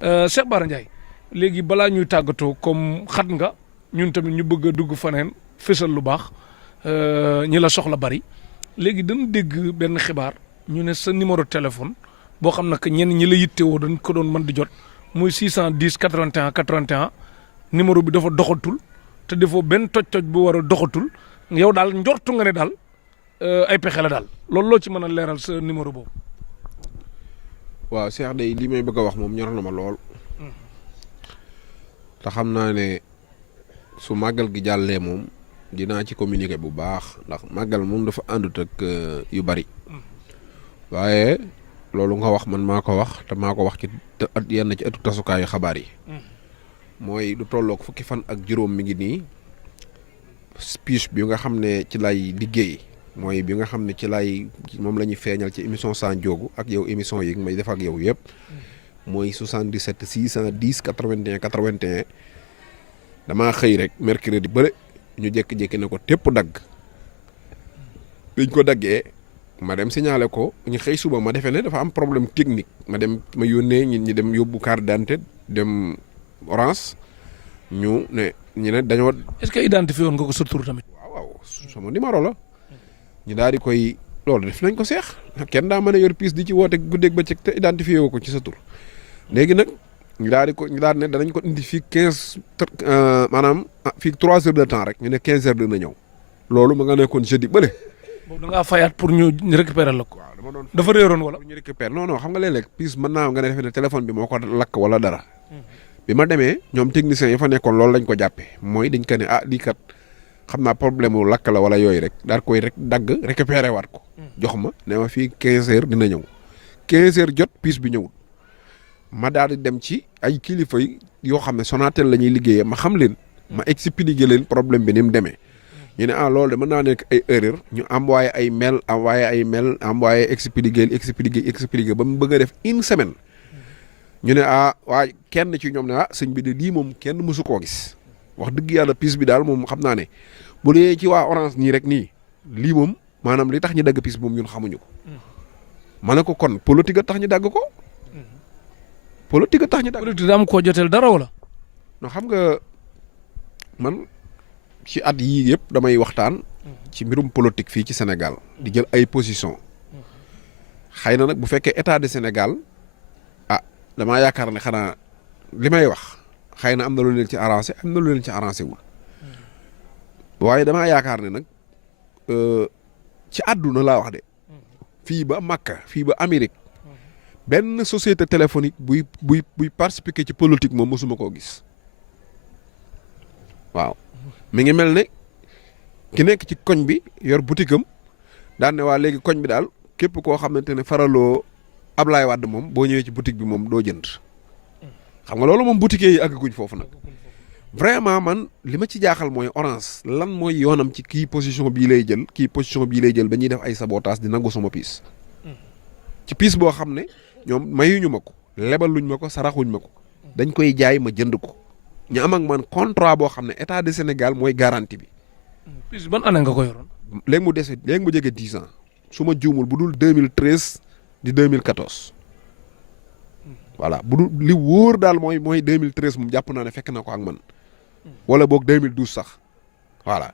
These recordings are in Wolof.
Cheikh Bara Ndiaye léegi balaa ñuy tàggatoo comme xat nga ñun tamit ñu bëgg a dugg faneen fësal lu baax ñi la soxla bari léegi dañu dégg benn xibaar ñu ne sa numéro téléphone boo xam ne que ñenn ñi la yittewoo dañ ko doon mën di jot muy 610 81 81 numéro bi dafa doxatul te defoo benn toj-toj bu war a doxatul yow daal njortu nga ne daal ay pexe la daal loolu loo ci mën a leeral sa numéro boobu. waaw Cheikh day li may bëgg a wax moom ñor na ma lool te xam naa ne su màggal gi jàllee moom dinaa ci communiquer bu baax ndax màggal moom dafa àndut ak yu bari waaye loolu nga wax man maa ko wax te maa ko wax ci yenn ci ëttu tasukaayu xabaar yi mooy du tolloog fukki fan ak juróom mi ngi nii speech bi nga xam ne ci lay liggéey mooy bi nga xam ne ci lay moom la ñuy feeñal ci émission Sa Ndiogou ak yow émission yi may def ak yow yëpp mooy 77 610 81 81 damaa xëy rek mercredi bële ñu jékki-jékki ne ko tépp dagg biñ ko daggee ma dem signalé ko ñu xëy suba ma defee ne dafa am problème technique ma yónnee ñi dem yóbbu carte d'identité dem Orange ñu ne dañoo. est-ce que identifié woon nga ko sa tur tamit. waaw sama numéro la ñu daal di koy loolu def nañ ko seex kenn daa mën a yor piis di ci woote guddeeg bëccëg te identifié woo ko ci sa tur léegi nag ñu daal ne danañ ko indi fii 15 maanaam fii 3 heures de temps rek ñu ne 15 heures dina ñëw loolu ma nga nekkoon jeudi bële. boobu da ngaa fayaat pour ñu récupérer la ko. waaw dama doon dafa réeroon wala. ñu récupérer non xam nga léeg-léeg piis mën naa nga ne defe ne téléphone bi moo ko lakk wala dara. bi ma demee ñoom techniciens yi fa nekkoon loolu lañ ko jàppee mooy dañ ko ne lii kat xam naa problème mu lakk la wala yooyu rek daal koy rek dagg récupérer waat ko. jox ma ne ma fii 15 heures dina ñëw 15 heures jot piis bi ñëwul ma daal di dem ci ay kilifa yoo xam ne Sonatel la ñuy liggéeyee ma xam leen. ma expliquer leen problème bi ni mu demee. ñu ne loolu de mën naa nekk ay erreur ñu envoyé ay mail envoyé expliquer ba mu bëgg a def une semaine. ñu ne waa kenn ci ñoom ne sëñ bi de lii moom kenn mësu koo gis wax dëgg yàlla piis bi daal moom xam naa ne bu dee ci waa Orange nii rek nii lii moom maanaam li tax ñu dagg piis moom ñun xamuñu ko. ma ne ko kon politique a tax ñu dagg ko. politique a tax ñu dagg. politique am koo joteel dara wala. non xam nga man ci at yii yëpp damay waxtaan. ci mbirum politique fii ci Sénégal. di jël ay position xëy na nag bu fekkee état du Sénégal. damaa yaakaar ne xanaa li may wax xëy na am na lu leen ci arrangé am na lu leen ci arrangé wul waaye damaa yaakaar ne nag ci àdduna laa wax de fii ba Makka fii ba Amérique benn société téléphonique buy participer ci politique moom mosuma koo gis waaw mi ngi mel ne ki nekk ci koñ bi yor boutique am daan ne waa léegi koñ bi daal képp koo xamante ne faraloo Ablaye Wade moom boo ñëwee ci boutique bi moom doo jënd xam nga loolu moom boutique yi àgguñ foofu nag vraiment man li ma ci jaaxal mooy Orange lan mooy yoonam ci kii position bii lay jël ba ñuy def ay sabotage di nangu sama piis ci piis boo xam ne ñoom mayuñu ma ko lebaluñ ma ko saraxuñ ma ko dañ koy jaay ma jënd ko ñu am ak man contrat boo xam ne état du Sénégal mooy garantie bi. piis ban année nga ko yoroon. léegi mu jege 10 ans su ma juumul bu dul 2013. di 2014 voilà bu dul li wóor daal mooy 2013 moom jàpp naa ne fekk na ko ak man wala boog 2012 sax voilà.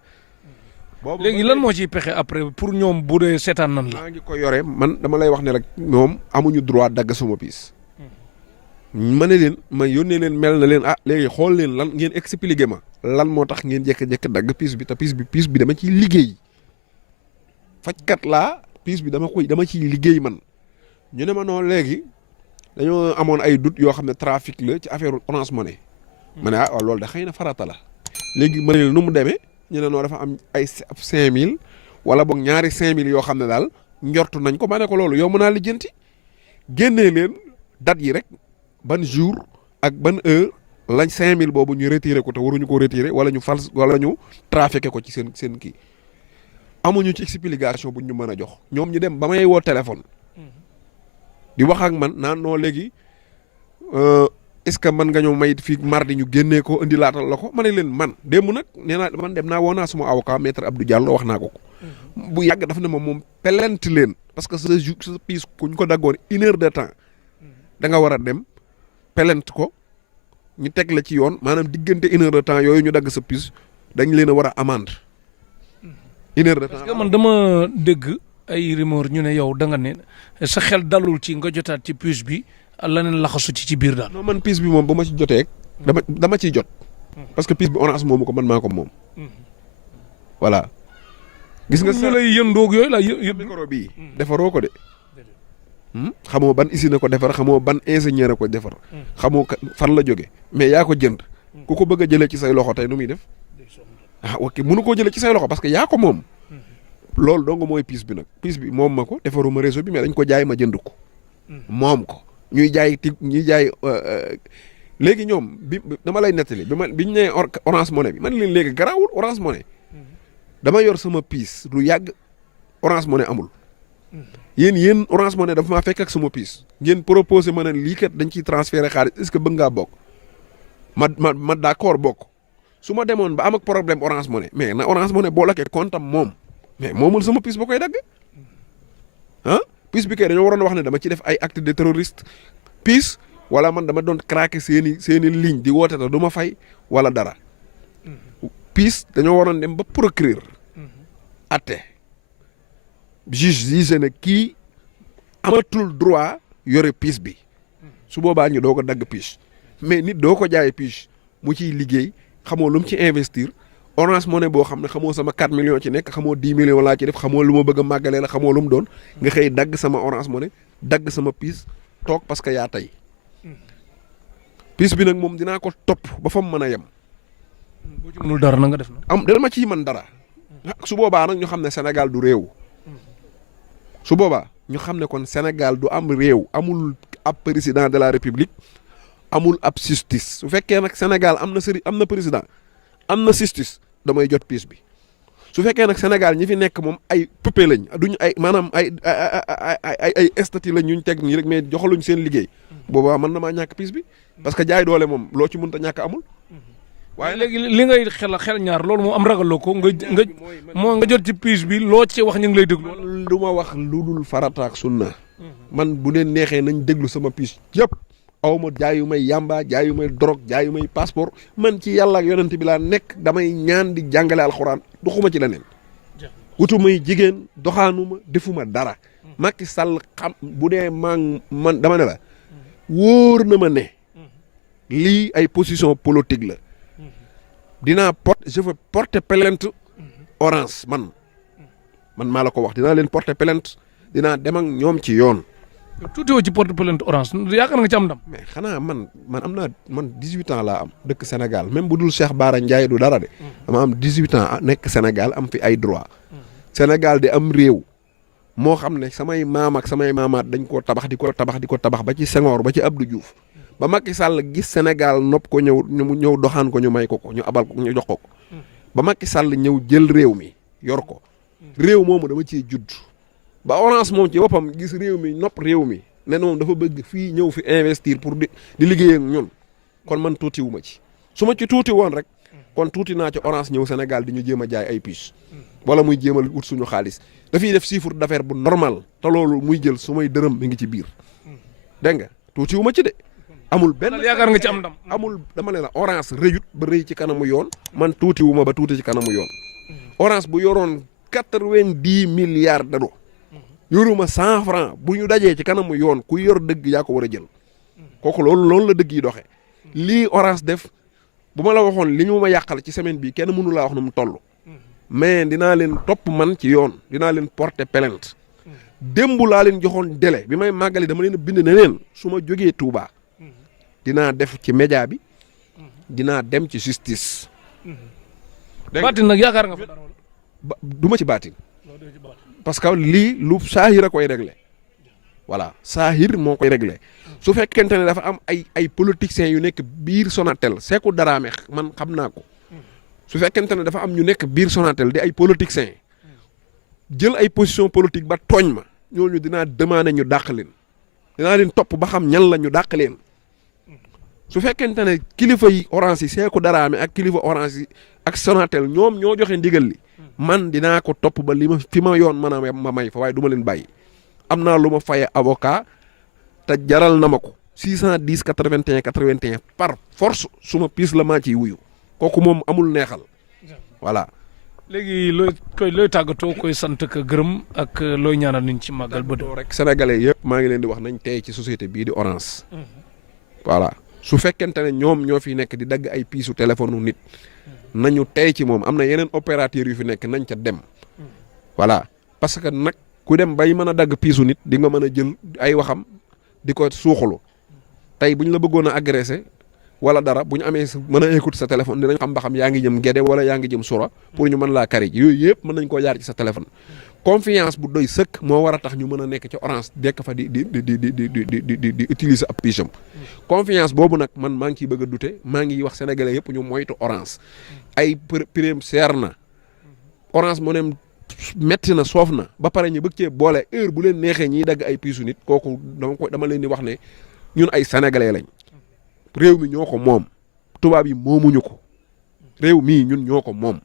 boobu léegi lan moo ciy pexe après pour ñoom bu dee seetaan nan la. maa ngi ko yore man dama lay wax ne rek ñoom amuñu droit dagg sama piis ma ne leen ma yónnee leen mel na leen léegi xool leen lan ngeen expliquer ma lan moo tax ngeen jékki-jékki dagg piis bi te piis bi dama ciy liggéey fajkat laa piis bi dama ciy liggéey man. ñu ne ma noonu léegi dañoo amoon ay doute yoo xam ne trafic la ci affaire Orange Money ma ne loolu da xëy na farata la léegi ma ne nu mu demee ñu ne noo dafa am ay 5000 wala boog ñaari 5000 yoo xam ne daal njortu nañ ko ma ne ko loolu yow mën naa lijjanti génnee leen date yi rek ban jour ak ban heure lañ 5000 boobu ñu retiré ko te waruñu ko retiré wala ñu fals wala ñu trafiqué ko ci seen kii amuñu ci explication buñ ñu mën a jox ñoom ñu dem ba may woo téléphone. di wax ak man naan noo léegi est-ce que man nga ñëw may fii mardi ñu génnee ko indi laatal la ko ma ne leen man démb nag nee naa man dem naa woo naa suma avocat maître Abdou Diallo wax naa ko. bu yàgg dafa ne moom pelent leen parce que sa piis kuñ ko daggoon 1 heure de temps da nga war a dem plainte ko ñu teg la ci yoon maanaam diggante 1 heure de temps yooyu ñu dagg sa puce dañ leen a war a amende 1 heure de temps. parce que man dama dégg ay rumeur ñu ne yow da nga ne sa xel dalul ci nga jotaat ci puce bi leneen laxasu ci biir daal. non man puce bi moom bu ma ci jotee dama ciy jot parce que puce bi Orange moomu ko man maa ko moom voilà. gis nga ñu lay yëndoog yooyu la micro bii defaroo ko de xamoo ban usine ko defar xamoo ban ingénieur ko defar xamoo fan la jóge mais yaa ko jënd ku ko bëgg a jëlee ci say loxo tey nu muy def ok mënu koo jëlee ci say loxo parce que yaa ko moom loolu dong mooy puce bi nag puce bi moom ma ko defaruma réseau bi mais dañ ko jaay ma jënd ko moom ko ñuy jaay léegi ñoom bi dama lay nettali bi ñu nee Orange Money bi man leen léegi garaawul Orange Money dama yor sama puce lu yàgg Orange Money amul yéen Orange Money dafa maa fekk ak sama puce ngeen proposé ma ne lii kat dañ ciy transféré xaalis est-ce que bëgg ngaa bokk ma d'accord bokk su ma demoon ba am ak problème Orange Money mais na Orange Money boo lakkee compte am moom mais moomul sama puce ba koy dagg puce bi kay dañoo waroon wax ne dama ci def ay acte de terroriste puce wala man dama doon craquer seeni ligne di woote te du ma fay wala dara puce dañoo waroon dem ba procureur atte juge ne kii amatul droit yore puce bi su boobaa ñu doo ko dagg puce mais nit doo ko jaayee puce mu ciy liggéey xamoo lu mu ci investir Orange Money boo xam ne xamoo sama 4 millions ci nekk xamoo 10 millions laa ci def xamoo lu ma bëgg a màggalee la xamoo lu mu doon nga xëy dagg sama Orange Money dagg sama puce toog parce que yaa tey puce bi nag moom dinaa ko topp ba fa mu mën a yem. boo ci mënul dara na nga def na. dana ma ciy mën dara su boobaa nag ñu xam ne Sénégal du réew su boobaa ñu xam ne kon Sénégal du am réew amul ab président de la République amul ab justice su fekkee nag Sénégal am na président am na justice damay jot puce bi su fekkee nag Sénégal ñi fi nekk moom ay puppe lañ duñ ay maanaam ay statut lañ ñu teg nii rek mais joxaluñ seen liggéey boobaa mën na maa ñàkk puce bi parce que jaay doole moom loo ci mënta ñàkk amul. waaye léegi li ngay xel ñaar loolu moom am ragaloo ko nga jot ci puce bi loo ci wax ñu ngi lay déglu. man du ma wax lu dul farataak sunna man bu leen neexee nañ déglu sama puce yëpp aw ma jaayu may yamba jaayu may drogue jaayu may passeport man ci yàlla ak yonent bi laa nekk damay ñaan di jàngale alxuraan doxuma ci leneen wutumay jigéen doxaanuma defuma dara Macky Sall xam bu dee man dama ne la wóor na ma ne lii ay position politique la dinaa je veux porter plainte Orange man maa la ko wax dinaa leen porter plainte dinaa dem ak ñoom ci yoon. tuuti woo ci porter plainte Orange yaakaar nga ci am ndam. mais xanaa man am naa 18 ans laa am dëkk Sénégal même bu dul Cheikh Bara Ndiaye du dara de. dama am 18 ans nekk Sénégal am fi ay droit Sénégal di am réew moo xam ne samay maam ak samay maamaat dañ koo tabax di ko tabax ba ci Senghor ba ci Abdou Diouf. ba Macky Sall gis Sénégal nopp ko ñëw doxaan ko ñu may ko ñu abal ko ñu jox ko ba Macky Sall ñëw jël réew mi yor ko réew moomu dama ciy judd ba Orange moom ci boppam gis réew mi nopp réew mi ne moom dafa bëgg fii ñëw fi investir pour di liggéey ak ñun kon man tuuti wu ma ci su ma ci tuuti woon rek kon tuuti naa ci Orange ñëw Sénégal di ñu jéem a jaay ay puce wala muy jéem a wut suñu xaalis dafay def chiffre d'affaires bu normal te loolu muy jël su may dërëm mi ngi ci biir dégg nga tuuti wu ma ci de. amul benn yaakaar nga ci am ndam amul dama ne la Orange rëyut ba rëy ci kanamu yoon man tuuti wu ma ba tuuti ci kanamu yoon Orange bu yoroon 90 milliards dado yoruma 100 francs bu ñu dajee ci kanamu yoon ku yor dëgg yaa ko war a jël kooku loolu la dëgg yi doxee lii Orange def bu ma la waxoon li ñu ma yàqal ci semaine bi kenn mënu laa wax nu mu toll mais dinaa leen topp man ci yoon dinaa leen porter plainte démb laa leen joxoon délai bi may màggali dama leen a bind ne leen su ma jógee Touba dinaa def ci média bi dinaa dem ci justice. baatin nag yaakaar nga fa dara wala. du ma ci baatin parce que lii lu saahir a koy réglé voilà saahir moo koy réglé su fekkente ne dafa am ay politiciens yu nekk biir Sonatel Sékou Dramé man xam naa ko su fekkente ne dafa am ñu nekk biir Sonatel di ay politiciens jël ay position politique ba tooñ ma ñooñu dinaa demander ñu dàq leen dinaa leen topp ba xam ñan la ñu dàq leen. su fekkente ne kilifa yi Orange yi Sékou Dramé ak kilifa Orange yi ak Sonatel ñoom ñoo joxe ndigal li man dinaa ko topp ba fi ma yoon maanaam ma may fa waaye du ma leen bàyyi am naa lu ma faye avocat te jaral na ma ko 610 81 81 par force suma piis la maa ciy wuyu kooku moom amul neexal voilà. léegi looy tàggatoo koy sant ak gërëm ak looy ñaanal niñ ci màggal ba doo rek sénégalais yëpp maa ngi leen di wax nañ tey ci société bii di Orange. voilà su fekkente ne ñoom ñoo fi nekk di dagg ay piisu téléphone nit nañu tey ci moom am na yeneen opérateur yu fi nekk nañ ca dem. voilà parce que nag ku dem bay mën a dagg piisu nit di nga mën a jël ay waxam di ko suuxalu tey bu ñu la bëggoon a agressé wala dara bu ñu amee mën a écouter sa téléphone dinañ xam ba xam yaa ngi jëm Guédé wala yaa ngi jëm Sura pour ñu mën laa kari yooyu yëpp mën nañ koo jaar ci sa téléphone. confiance bu doy sëkk moo war a tax ñu mën a nekk ci Orange dekk fa di utiliser ab piisam. confiance boobu nag man maa ngi ciy bëgg a dute maa ngi wax sénégalais yëpp ñu moytu Orange. ay prime seer na Orange moo ne metti na soof na ba pare ñu bëgg cee boole heure bu leen neexee ñiy dagg ay piisu nit kooku dama leen di wax ne ñun ay sénégalais lañ réew mi ñoo ko moom tubaab yi moomuñu ko réew mii ñun ñoo ko moom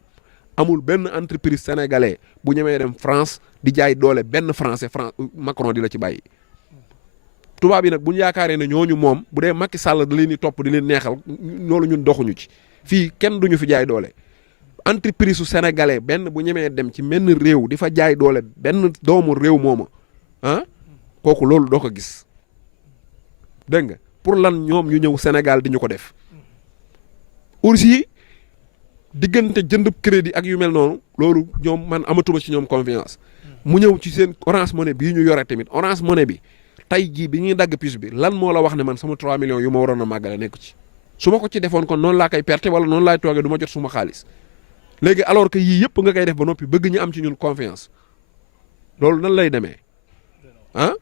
amul benn entreprise sénégalais bu ñemee dem France di jaay doole benn français Macron di la ci bàyyi. tubaab yi nag bu ñu yaakaaree ne ñooñu moom bu dee Macky Sall da leen di topp di leen neexal loolu ñun doxuñu ci fii kenn duñu fi jaay doole. entreprise su sénégalais benn bu ñemee dem ci menn réew di fa jaay doole benn doomu réew mooma ah kooku loolu doo ko gis dégg nga pour lan ñoom ñu ñëw Sénégal di ñu ko def aussi diggante jënd crédit ak yu mel noonu loolu ñoom man amatuma ci ñoom confiance mu ñëw ci seen Orange Money bii ñu yore tamit Orange Money bi tey jii bi ñuy dagg puce bi lan moo la wax ne man sama 3 millions yu ma waroon a màggale nekku ci su ma ko ci defoon kon noonu laa koy perte wala noonu laay toogee du ma jot suma xaalis léegi alors que yii yëpp nga koy def ba noppi bëgg ñu am ci ñun confiance loolu nan lay demee ah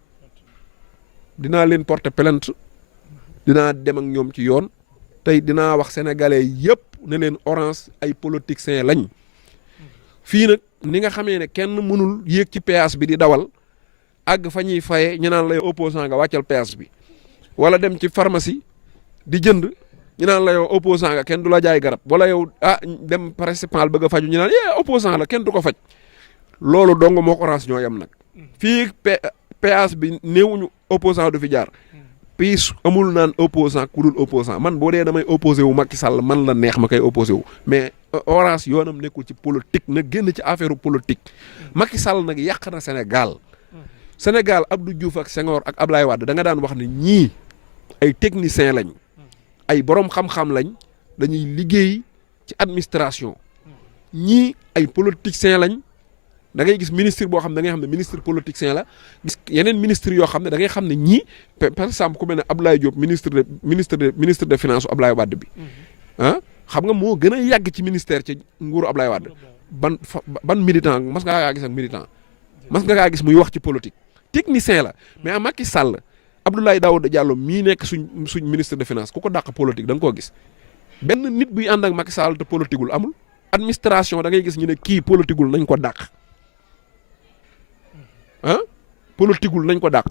dinaa leen porter plainte dinaa dem ak ñoom ci yoon tey dinaa wax sénégalais yëpp ne leen Orange ay politiciens lañ fii nag ni nga xamee ne kenn mënul yéeg ci péage bi di dawal àgg fa ñuy faye ñu naan lay opposant nga wàccal péage bi wala dem ci pharmacie di jënd ñu naan la yow opposant nga kenn du la jaay garab wala yow dem principal bëgg a faju ñu naan opposant la kenn du ko faj loolu dong moo Orange ñoo yem nag fii péage bi néewuñu opposant du fi jaar piis amul naan opposant ku dul opposant man boo dee damay opposé wu Macky Sall man la neex ma koy opposé wu mais Orange yoonam nekkul ci politique na génn ci affaire politique Macky Sall nag yàq na Sénégal Abdou Diouf ak Senghor ak Ablaye Wade da nga daan wax ne ñii ay techniciens lañ ay borom xam-xam lañ dañuy liggéey ci administration ñii ay politiciens lañ da ngay gis ministre boo xam ne da ngay xam ne ministre politicien la gis yeneen ministre yoo xam ne da ngay xam ne ñii par exemple ku mel ne Abdoulaye Diop ministre de finance Abdoulaye Wade bi xam nga moo gën a yàgg ci ministère ci nguuru Abdoulaye Wade ban militant mas nga kaa gis ak militant mas nga kaa gis muy wax ci politique technicien la mais a Macky Sall Abdoulaye Daouda Diallo mii nekk suñ ministre de finance ku ko dàq politique da nga koo gis benn nit buy ànd ak Macky Sall te politiqueul amul administration da ngay gis ñu ne kii politiqueul nañ ko dàq politiqueul nañ ko dàq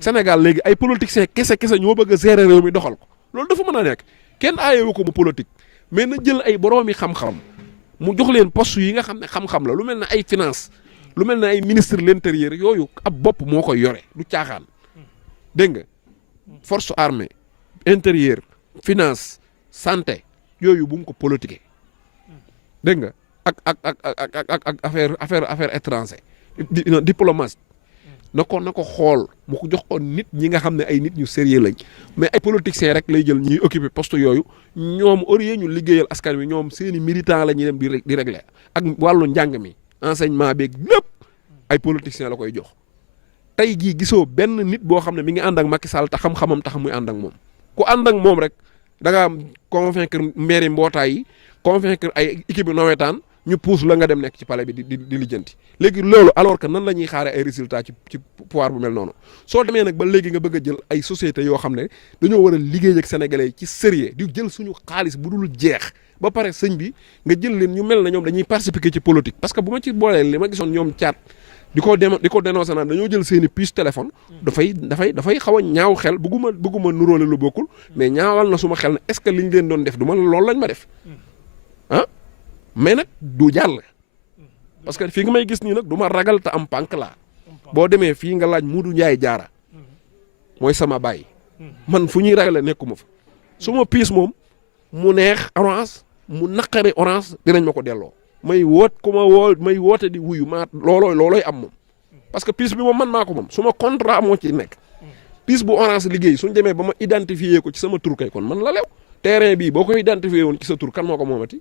Sénégal léegi ay politiciens kese ñoo bëgg a gérer réew mi doxal ko loolu dafa mën a nekk kenn aayewu ko mu politique mais na jël ay boroomi xam-xam mu jox leen poste yi nga xam ne xam-xam la lu mel ne ay finance lu mel ne ay ministre de l'intérieur yooyu ab bopp moo koy yore du caaxaan dégg nga force armée intérieur finance santé yooyu bu mu ko politiquer dégg nga ak affaire étranger diplomatie na ko xool mu ko jox ko nit ñi nga xam ne ay nit ñu sérieux lañ mais ay politiciens rek lay jël ñuy occuper poste yooyu ñoom au lieu ñu liggéeyal askan wi ñoom seeni militant la ñuy dem di régler ak wàllu njàng mi enseignement beeg lépp ay politiciens la koy jox tey jii gisoo benn nit boo xam ne mi ngi ànd ak Macky Sall te xam-xamam tax muy ànd ak moom ku ànd ak moom rek da ngaa convaincre maire mbootaay yi convaincre ay équipe nawetaan ñu pousse la nga dem nekk ci palais bi di lijjanti léegi loolu alors que nan la ñuy xaaree ay résultats ci pouvoir bu mel noonu soo demee nag ba léegi nga bëgg a jël ay sociétés yoo xam ne dañoo war a liggéey ak sénégalais yi ci sérieux di jël suñu xaalis bu dul jeex ba pare sëñ bi nga jël leen ñu mel na ñoom dañuy participer ci politique parce que bu ma ci boolee li ma gisoon ñoom caat di ko dénoncé naan dañoo jël seeni puce téléphone dafay xaw a ñaaw xel bëgguma nuróole lu bokkul mais ñaawal na suma xel ne est-ce que liñ leen doon def du ma loolu lañ ma def mais nag du jàll parce que fii nga may gis nii nag du ma ragal te am pànk laa boo demee fii nga laaj Modou Ndiaye jaara mooy sama baay man fu ñuy ragale nekkuma fa su ma piis moom mu neex orange mu naqari orange dinañ ma ko delloo may woote di wuyu maa loolooy am moom parce que piis bi moom man maa ko moom su ma contrat moo ci nekk piis bu orange liggéey suñ demee ba ma identifié ko ci sama tur kay kon man la lew terrain bii boo ko identifié woon ci sa tur kan moo ko moomati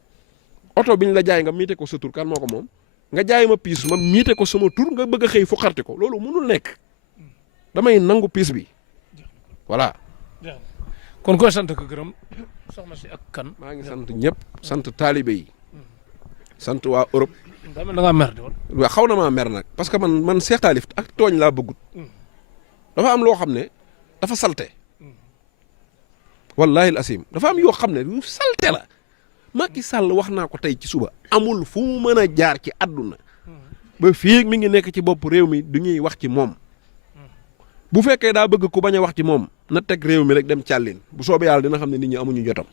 oto biñ la jaay nga miite ko sa tur kan moo ko moom nga jaay ma piis ma miite ko sama tur nga bëgg a xëy fu xarti ko loolu mënul nekk damay nangu piis bi voilà. kon koy sant ko gërëm soxna si ak kan. maa ngi sant ñëpp sant taalibe yi sant waa Europe. da ngaa mer de woon. waaw xaw na maa mer nag parce que man Cheikh Talif ak tooñ laa bëggut dafa am loo xam ne dafa salte wallahi asim dafa am yoo xam ne lu salte la Macky Sall wax naa ko tey ci suba amul fu mu mën a jaar ci àdduna ba fii mi ngi nekk ci bopp réew mi du ñuy wax ci moom bu fekkee daa bëgg ku bañ a wax ci moom na teg réew mi rek dem càllin bu soobee yàlla dina xam ne nit ñi amuñu jotam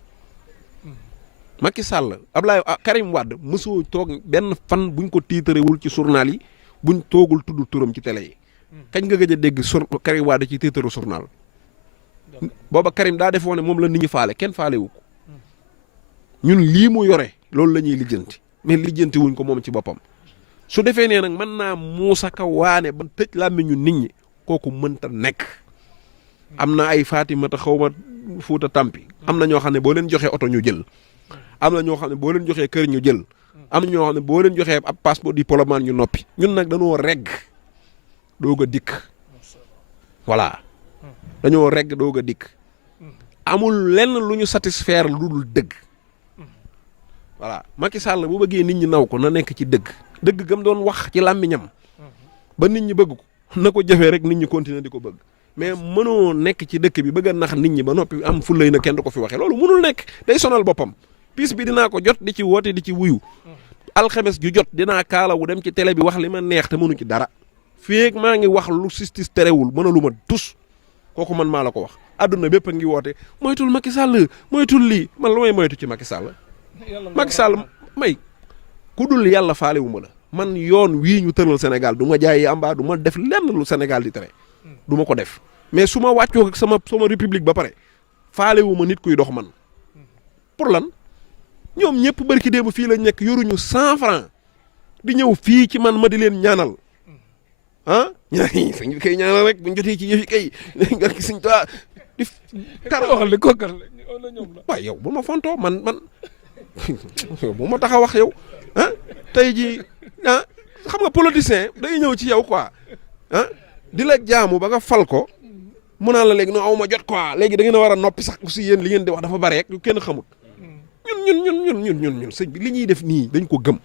Macky Sall Ablaye Karim Wade mësoo toog benn fan buñ ko tiitarewul ci journal yi buñ toogul tudd turam ci télé yi kañ nga gëj a dégg Karim Wade ci tiitaru journal booba Karim daa defoon ne moom la nit ñi faale kenn faale wu ko ñun lii mu yore loolu la ñuy lijjanti mais lijjanti wuñ ko moom ci boppam su defee nee nag mën naa muusa ka waane ba tëj làmmiñu nit ñi kooku mënta nekk am na ay Fatimata xaw ma Fuuta Tampi am na ñoo xam ne boo leen joxee oto ñu jël am na ñoo xam ne boo leen joxee kër ñu jël am na ñoo xam ne boo leen joxee ab passeport diplomate ñu noppi ñun nag dañoo regg doog a dikk voilà dañoo regg doog a dikk amul lenn lu ñu satisfaire lu dul dëgg voilà Macky Sall bu bëggee nit ñi naw ko na nekk ci dëgg gam doon wax ci làmmiñam ba nit ñi bëgg ko na ko jëfee rek nit ñi continuer di ko bëgg mais mënoo nekk ci dëkk bi bëgg a nax nit ñi ba noppi am fulay na kenn du ko fi waxee loolu mënul nekk day sonal boppam piis bi dinaa ko jot di ci woote di ci wuyu alxames ju jot dinaa kaalawu dem ci télé bi wax li ma neex te mënu ci dara fii maa ngi wax lu sistis terewul mënalu ma tus kooku man maa la ko wax adduna bépp a ngi woote moytul Macky Sall moytul lii man lu may moytu ci Macky Sall Macky Sall may ku dul yàlla faale wu ma la man yoon wii ñu tëral Sénégal du ma jaay yamba du ma def lenn lu Sénégal di tere du ma ko def mais su ma wàccoo ak sama république ba pare faale wu ma nit kuy dox man pour lan ñoom ñëpp barki démb fii lañ nekk yoruñu 100 francs di ñëw fii ci man ma di leen ñaanal ah ñaan sañ bi kay ñaanal rek buñ jotee ci yëfi kay nga gis suñ toit di waxal li kookar la ñoom la waaw yow bu ma fontoo man bu ma tax a wax yow ah tey ji ah xam nga politicien day ñëw ci yow quoi ah di la jaamu ba nga fal ko mu naan la léegi no aw ma jot quoi léegi da ngeen a war a noppi sax aussi yéen li ngeen di wax dafa bare rek kenn xamut ñun sëñ bi li ñuy def nii dañ ko gëm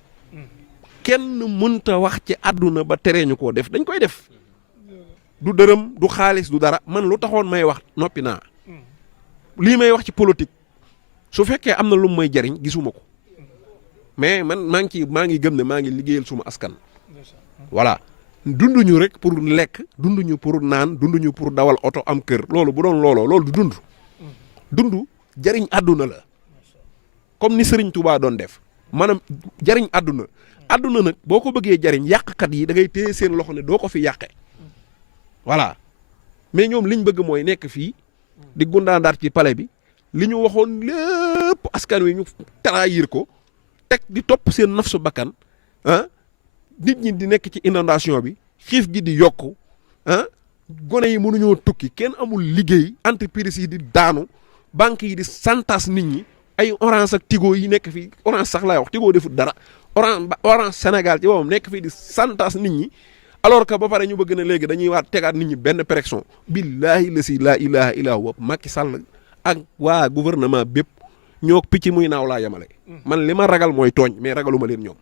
kenn mënta wax ci àdduna ba teree ñu koo def dañ koy def du dërëm du xaalis du dara man lu taxoon may wax noppi naa lii may wax ci politique su fekkee am na lu may jariñ gisuma ko mais man maa ngi gëm ne maa ngi liggéeyal suma askan voilà dunduñu rek pour lekk dunduñu pour naan dunduñu pour dawal oto am kër loolu bu doon loolu du dund jariñ àdduna la comme ni Serigne Touba doon def maanaam jariñ àdduna nag boo ko bëggee jariñ yàqkat yi da ngay téye seen loxo ne doo ko fi yàqe voilà mais ñoom liñ bëgg mooy nekk fii di gundaandaat ci palais bi li ñu waxoon lépp askan wi ñu trahir ko teg di topp seen nafsu bakkan ah nit ñi di nekk ci inondation bi xiif gi di yokku ah gone yi mënuñoo tukki kenn amul liggéey entreprise yi di daanu banque yi di santas nit ñi ay Orange ak Tigo yi nekk fii Orange sax laay wax Tigo defut dara Orange Sénégal ci boppam nekk fii di santas nit ñi alors que ba pare ñu bëgg na léegi dañuy waat tegaat nit ñi benn pression billahi la si laa ilaha illa huwa Macky Sall ak waa gouvernement bépp ñoo picc muy naaw laa yemale man li ma ragal mooy tooñ mais ragaluma leen ñoom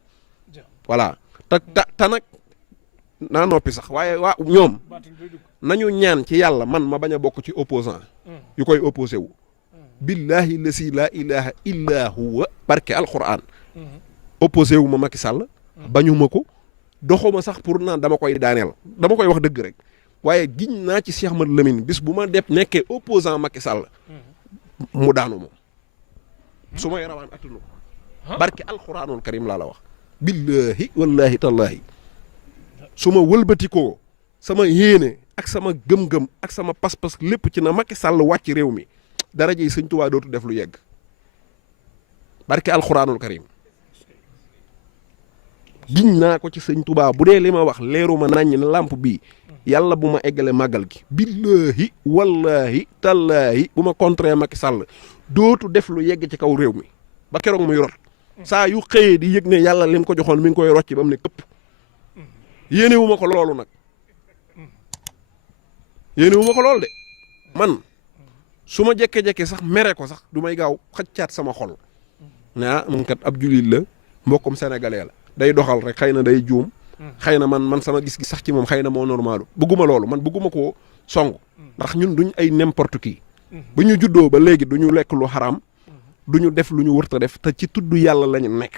voilà te nag naa noppi sax waaye waa ñoom nañu ñaan ci yàlla man ma bañ a bokk ci opposant yu koy opposé wu billahi la si laa ilaha illa huwa barke alquran opposé wu ma Macky Sall bañu ma ko doxuma sax pour naan dama koy daaneel dama koy wax dëgg rek waaye giñ naa ci Cheikh Ahmadou Lamine bis bu ma nekkee opposant Macky Sall mu daanu moom su may rawaan attunu barke alquranul karim laa la wax billahi wallahi tallahi su ma wëlbatikoo sama yéene ak sama gëm-gëm ak sama pas-pas lépp ci na Macky Sall wàcc réew mi daraja yi sëñ Tuubaa dootu def lu yegg barke alxuraanul karim giñ naa ko ci sëñ Tuubaa bu dee li ma wax leeru ma naññ na làmp bii yàlla bu ma eggale màggal gi billaahi wallaahi tallaahi bu ma contré Macky Sall dootu def lu yegg ci kaw réew mi ba keroog muy rot saa yu xëyee di yëg ne yàlla lim ko joxoon mi ngi koy rocci ba mu ne këpp yéene wu ma ko loolu nag yéene wu ma ko loolu de man su ma jekke-jekke sax mere ko sax du may gaaw xaccaat sama xol ne moom kat ab julit la mbokkum sénégalais la day doxal rek xëy na day juum xëy na man sama gis-gis sax ci moom xëy na moo normalu bëgguma loolu man bëgguma koo song ndax ñun duñ ay n'importe qui bu ñu juddoo ba léegi duñu lekk lu xaraam duñu def lu ñu wërta def te ci tudd yàlla lañu nekk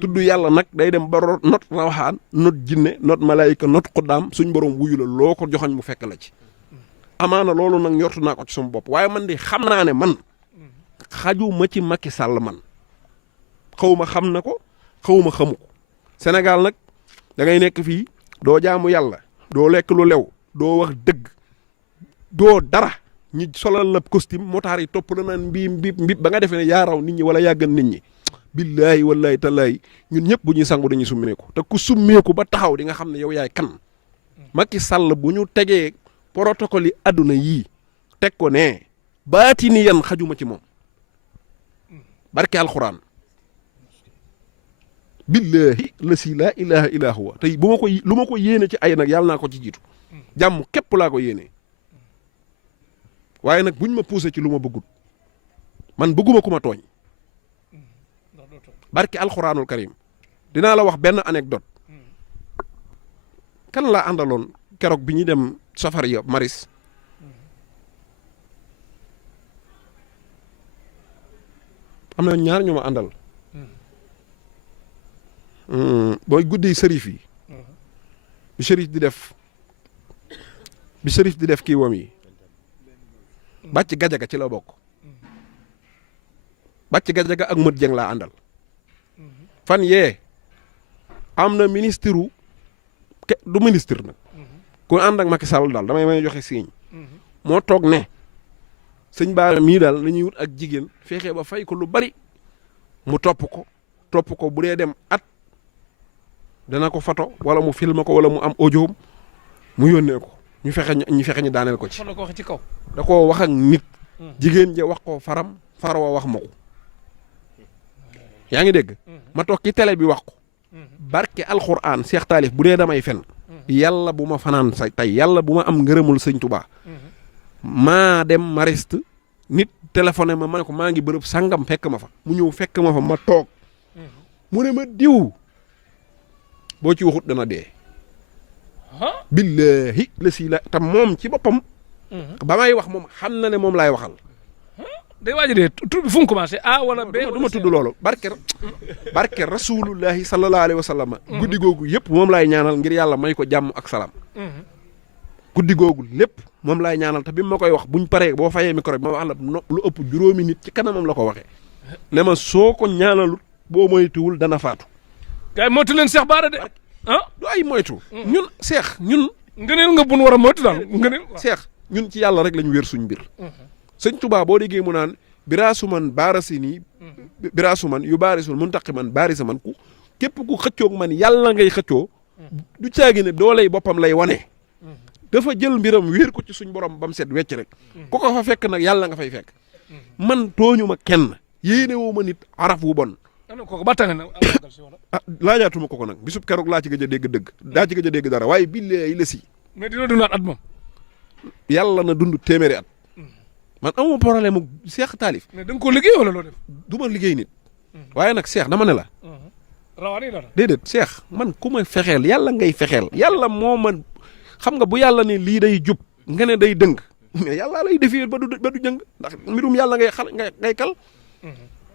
tudd yàlla nag day dem ba not rawaxaan not jinne not malaayika not xuddaam suñ borom wuyu la loo ko joxoñ mu fekk la ci amaana loolu nag ñortu naa ko ci sama bopp waaye man di xam naa ne man xajuma ci Macky Sall man xawma xam na ko xawma xamu ko Sénégal nag da ngay nekk fii doo jaamu yàlla doo lekk lu lew doo wax dëgg doo dara ñi solal la costume motaar yi topp la naan mbiib ba nga defee ne yaa raw nit ñi wala yaa gën nit ñi billaahi wallaahi tallaahi ñun ñëpp bu ñuy sangu dañuy summeeku te ku summeeku ba taxaw di nga xam ne yow yaay kan Macky Sall bu ñu tegee protocole yi àdduna yii teg ko ne baati ni yan xajuma ci moom barke alxuraan billaahi la si laa ilaha illa huwa tey bu ma ko lu ma ko yéene ci ay nag yàlla naa ko ci jiitu jàmm képp laa ko yéene waaye nag buñ ma poussé ci lu ma bëggut man bëgguma ku ma tooñ barke alxuraanul karim dinaa la wax benn anecdote kan laa àndaloon keroog bi ñuy dem safar ya maris am na ñaar ñu ma àndal booy guddi sërif yi bi sërif di def kii wam yi bàcc gajaga ci la bokk bàcc gajaga ak mët jeng laa àndal fan yee am na ministre du ministre nag ku ànd ak Macky Sall daal damay may joxe signe moo toog ne sëñ Bara mii daal nañuy wut ak jigéen fexe ba fay ko lu bari mu topp ko bu dee dem at dana ko photo wala mu filmer ko wala mu am audio mu yónnee ko ñu fexe ñu daaneel ko ci. da koo wax ak nit. jigéen ja wax ko farwa wax ma ko. yaa ngi dégg. ma toog ci télé bi wax ko. barke alxuraan Cheikh Taalif bu dee damay fen yàlla bu ma fanaan sa tey yàlla bu ma am ngërëmul sëñ Touba. maa dem mariste nit téléphoné ma ne ko maa ngi bërëb sangam fekk ma fa mu ñëw fekk ma fa ma toog mu ne ma diw boo ci waxut dana dee billahi la si la te moom ci boppam ba may wax moom xam na ne moom laay waxal day waaj dee tur bi fu mu commencé wala b du ma tudd loolu barke rasulullahi sallallahu alayhi wa sallam guddi googu yëpp moom laay ñaanal ngir yàlla may ko jàmm ak salaam guddi googu lépp moom laay ñaanal te bi ma koy wax buñ paree boo fayee micro bi ma wax la lu ëpp juróomi nit ci kanamam la ko waxee ne ma soo ko ñaanalut boo moytuwul dana faatu. gars yi moytu leen Cheikh Bara de du ay moytu. ñun Cheikh ñun. ngëneel nga bun war a moytu daal ngëneel. Cheikh ñun ci yàlla rek lañ wéer suñ mbir. sëñ Touba boo déggee mu naan biraasu man baarasi nii. biraasu man yu baarisul mun taqi man baarisa man ku képp ku xëccoog man yàlla ngay xëccoo. du caagi ne dooley boppam lay wane. dafa jël mbiram wéer ko ci suñ borom ba mu set wecc rek ku ko fa fekk nag yàlla nga fay fekk man tooñu ma kenn yéene woo ma nit araf wu bon laajaatuma ko nag bisub keroog laa ci gëj a dégg dëgg daa ci gëj a dégg dara waaye billahi la si mais dina dundaat at moom yàlla na dund téeméeri at man amuma problème mu Cheikh Taalif mais da nga ko liggéey wala loo def du ma liggéey nit waaye nag Cheikh dama ne la rawaani dara déedéet Cheikh man ku ma fexeel yàlla ngay fexeel yàlla moo man xam nga bu yàlla ne lii day jub nga ne day dëng mais yàlla lay defee ba du jëng ndax mbirum yàlla ngay kal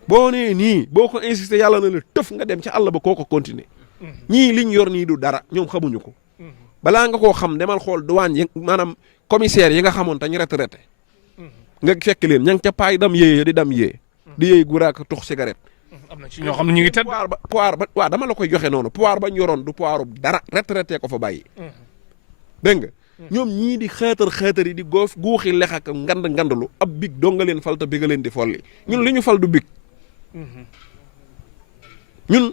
boo nee nii boo ko insisté yàlla na la tëf nga dem ci àll ba koo ko continuer ñii liñ yor nii du dara ñoom xamuñu ko balaa nga koo xam demal xool douane yi maanaam commissaire yi nga xamoon te ñu retraité nga fekk leen ña ngi ca paay dam yéeye di dam yee di yéey guraaka tux cigarette am na ci ñoo xam ne ñu ngi tedd poire ba waaw dama la koy joxe noonu poire bañ yoroon du poire dara retraité ko fa bàyyi dégg nga ñoom ñii di xaatar yi di guuxi lex ak ngandalu ab big doo nga leen fal te bi nga leen di folli ñun li ñu fal du big ñun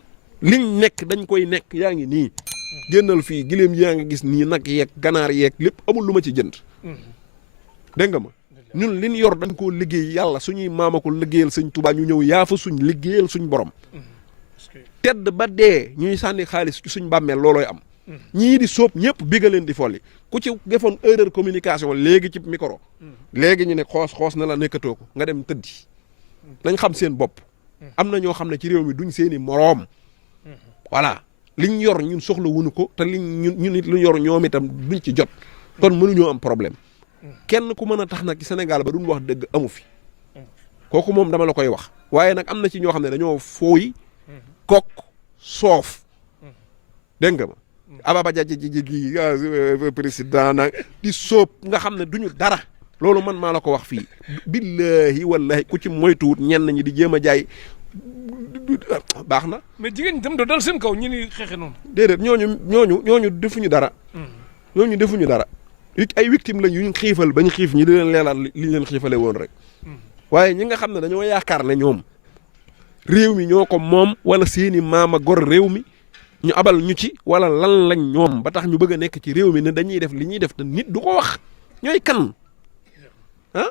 liñ nekk dañ koy nekk yaa ngi nii génnal fii gileem yaa nga gis nii nag yeeg ganaar yeeg lépp amul lu ma ci jënd dégg nga ma ñun liñ yor dañ koo liggéey yàlla suñuy maama ko liggéeyal sëñ Tuubaa ñu ñëw yaafa suñ liggéeyal suñ borom tedd ba dee ñuy sànni xaalis ci suñ bàmmeel loolooy am ñii di sóob ñëpp bi nga leen di folli ku ci defoon erreur communication léegi ci micro léegi ñu ne xoos na la nekkatoo ko nga dem tëddi nañ xam seen bopp am na ñoo xam ne ci réew mi duñ seeni moroom voilà liñ yor ñun soxla wuñu ko te ñun it lu yor ñoom itam duñ ci jot kon mënuñoo am problème kenn ku mën a tax nag ci Sénégal ba duñ wax dëgg amu fi kooku moom dama la koy wax waaye nag am na ci ñoo xam ne dañoo fooy kok soof dégg nga ma ababa ji président nag di sóob nga xam ne duñu dara loolu man maa la ko wax fii billahi wallahi ku ci moytuwut ñenn ñi di jéem a jaay baax na. mais jigéen ñi tam doo dal seen kaw ñi ni xeexe noonu. déedéet ñooñu defuñu dara. ñooñu defuñu dara. ay victime lañ yu ñu xiifal bañ xiif ñi di leen leelal li ñu leen xiifale woon rek. waaye ñi nga xam ne dañoo yaakaar ne ñoom réew mi ñoo ko moom wala seeni maama gor réew mi ñu abal ñu ci wala lan lañ ñoom ba tax ñu bëgg a nekk ci réew mi ne dañuy def li ñuy def te nit du ko wax ñooy kan ah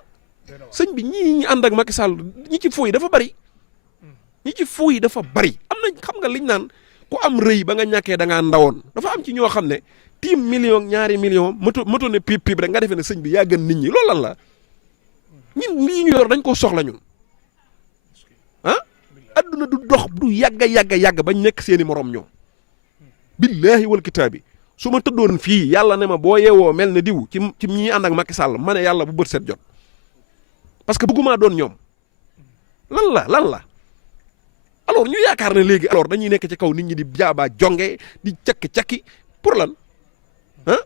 sëñ bi ñi ànd ak Macky Sall ñi ci fuuy dafa bari. ñi ci fuuy dafa bari am na xam nga liñ naan ku am rëy ba nga ñàkkee da ngaa ndawoon dafa am ci ñoo xam ne tiim million 2 millions moto ne piip rek nga defee ne sëñ bi yaa gën nit ñi loolu lan la ñun lii ñu yor dañ ko soxla ñun ah adduna du dox du yàgg bañ nekk seeni morom ñoom billaahi wal kitaabi su ma tëddoon fii yàlla ne ma boo yeewoo mel ne diw ci ñi ànd ak Macky Sall ma ne yàlla bu bët set jot parce que bëgguma doon ñoom lan la alors ñu yaakaar ne léegi alors dañuy nekk ci kaw nit ñi di jaabaa jonge di cakki pour lan ah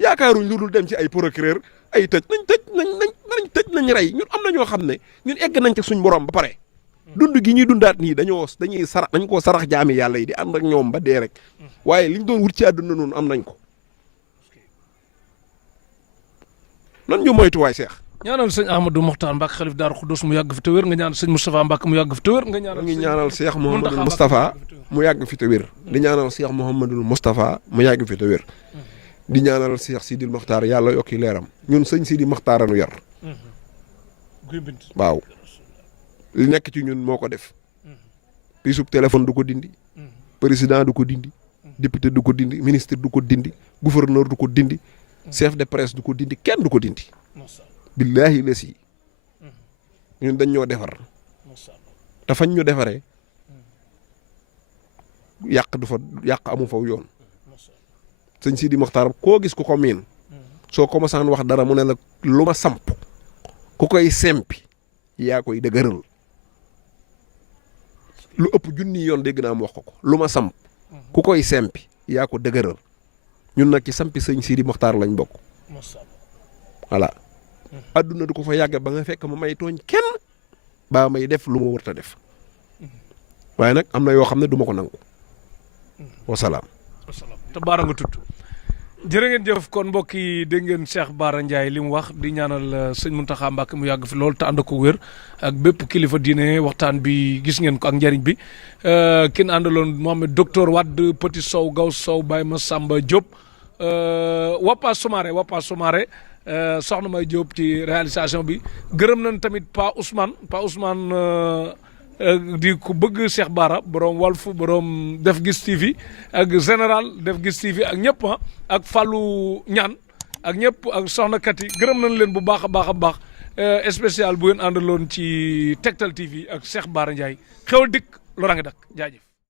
yaakaaruñ lu dul dem ci ay procureur ay tëj nañ rey ñun am na ñoo xam ne ñun egg nañ ci suñ borom ba pare dund gi ñuy dundaat nii dañuy sarax dañ koo sarax jaami yàlla yi di ànd ak ñoom ba dee rek waaye liñ doon wut ci àdduna noonu am nañ ko nan ñu moytuwaay Seex ñaanal sëñ Ahmadou Mokhtar Mbacke xalif Daaru Xuddoos mu yàgg fi te wér nga ñaanal sëñ Moustapha Mbacke mu yàgg fi te wér nga ñaanal Cheikh Mouhamadul Moustapha mu yàgg fi te wér di ñaanal Cheikh Mouhamadul Moustapha mu yàgg fi te wér di ñaanal Cheikh Sidil Mokhtar yàlla yokki leeram ñun sëñ Sidi Mokhtar anu yar waaw li nekk ci ñun moo ko def pisub téléphone du ko dindi président du ko dindi député du ko dindi ministre du ko dindi gouverneur du ko dindi chef de presse du ko dindi kenn du ko dindi billaahi la si ñun dañ ñoo defar te fañ ñu defaree yàq amu faw yoon sëñ Sidi Mokhtar koo gis ku ko miin soo commencé wax dara mu ne la lu ma samp ku koy sempi yaa koy dëgëral lu ëpp junni yoon dégg naa mu wax ko lu ma samp ku koy sempi yaa ko dëgëral ñun nag ci sampi sëñ Sidi Mokhtar lañ bokk voilà adduna du ko fa yàgg ba nga fekk ma may tooñ kenn baa may def lu ma wërta def waaye nag am na yoo xam ne du ma ko nangu wasalaam. te baara nga tudd jërë ngeen jëf kon mbokk yi dégg ngeen Cheikh Bara Ndiaye li mu wax di ñaanal sëñ Mountakha Mbacké mu yàgg fi lool te ànd ko wér ak bépp kilifa diine waxtaan bi gis ngeen ko ak njariñ bi kin àndaloon Mohamed docteur Wade Petit Sow Gaw Sow Baye Massamba Diop Wappa Soumaré soxna May Diop ci réalisation bi gërëm nañ tamit Pa Ousmane di ku bëgg Cheikh Bara borom Walf borom Def Gis TV ak général Def Gis TV ak ñëpp ak Fallou Ñaan ak ñëpp ak soxna Kati gërëm nañ leen bu baax a baax spécial bu ngeen àndaloon ci Tektal TV ak Cheikh Bara Ndiaye xewal dikk lora nga dak jaajëf